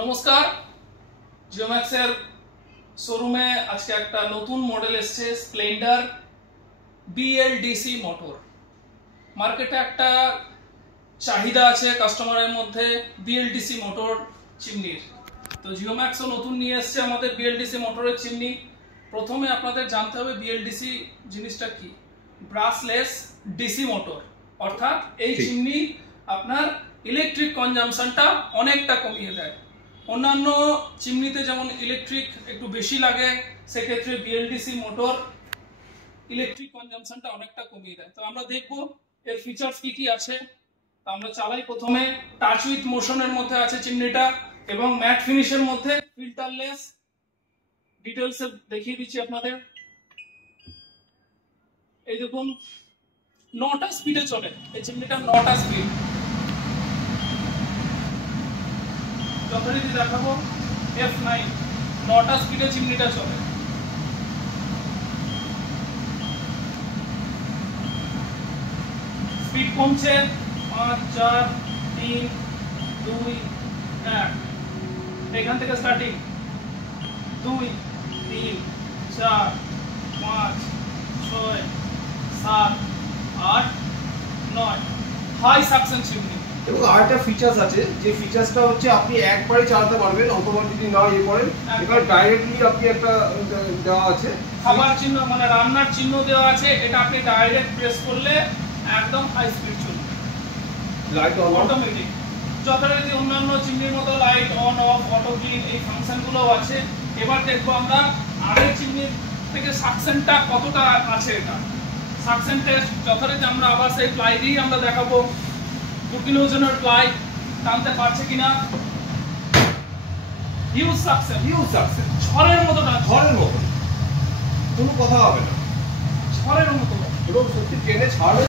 নমস্কার, জিওম্যাক্সের শোরুমে আজকে একটা নতুন মডেল এসেছে স্প্লেন্ডার বিএলডিসি মোটর। মার্কেটে একটা চাহিদা আছে কাস্টমারের মধ্যে বিএলডিসি মোটর চিমনির। তো জিওম্যাক্সও নতুন নিয়ে এসেছে আমাদের বিএলডিসি মোটরের চিমনি। প্রথমে আপনাদের জানতে হবে বিএলডিসি জিনিসটা কি। ব্রাশলেস ডিসি মোটর, অর্থাৎ এই চিমনি আপনার ইলেকট্রিক কনজাম্পশনটা অনেকটা কমিয়ে দেয়। অন্যান্য চিমনিতে যেমন ইলেকট্রিক একটু বেশি লাগে, সেক্ষেত্রে বিএলডিসি মোটর ইলেকট্রিক কনজাম্পশনটা অনেকটা কমিয়ে দেয়। তো আমরা দেখব এর ফিচার্স কি কি আছে। তো আমরা চালাই প্রথমে টাচ উইথ মোশনের মধ্যে আছে চিমনিটা এবং ম্যাট ফিনিশের মধ্যে, ফিল্টারলেস। ডিটেলসে দেখিয়ে দিচ্ছি আপনাদের। এই দেখুন 9টা স্পিডে চলে এই চিমনিটা, 9টা স্পিড। যথারীতি দেখাবো F9, 9টা স্পিডে চিমনিটা চলে। স্পিড কমছে 5 4 3 2 1। এখান থেকে স্টার্টিং 2 3 4 5 6 7 8 9। High suction chimney. এবং আরেকটা ফিচার্স আছে, যে ফিচার্সটা হচ্ছে আপনি একবারে চালাতে পারবেন, অতবার যদি না ইয়ে করেন। এখানে ডাইরেক্টলি আপনি একটা দেওয়া আছে খাবার চিহ্ন, মানে রান্নার চিহ্ন দেওয়া আছে। এটা আপনি ডাইরেক্ট প্রেস করলে একদম হাই স্পিড চলবে, লাইট অটোমেটিক। যথারীতি অন্যান্য চিমনির মতো light on of, auto clean, এই ফাংশনগুলো আছে। এবার দেখবো আমরা আগের চিমনির থেকে সাকশনটা কতটা আছে। এটা সাকশন টেস্ট যথারীতি আমরা আবার সেই প্লাই দিয়েই আমরা দেখাবো। 2 কিলো ওজনের প্লাই টানতে পারছে কিনা। হিউজ সাকশন, ঝড়ের মতো না, ঝড়ের মতো, কোনো কথা হবে না, ঝড়ের মতো। এবং সত্যি ট্রেনে ছাড়লে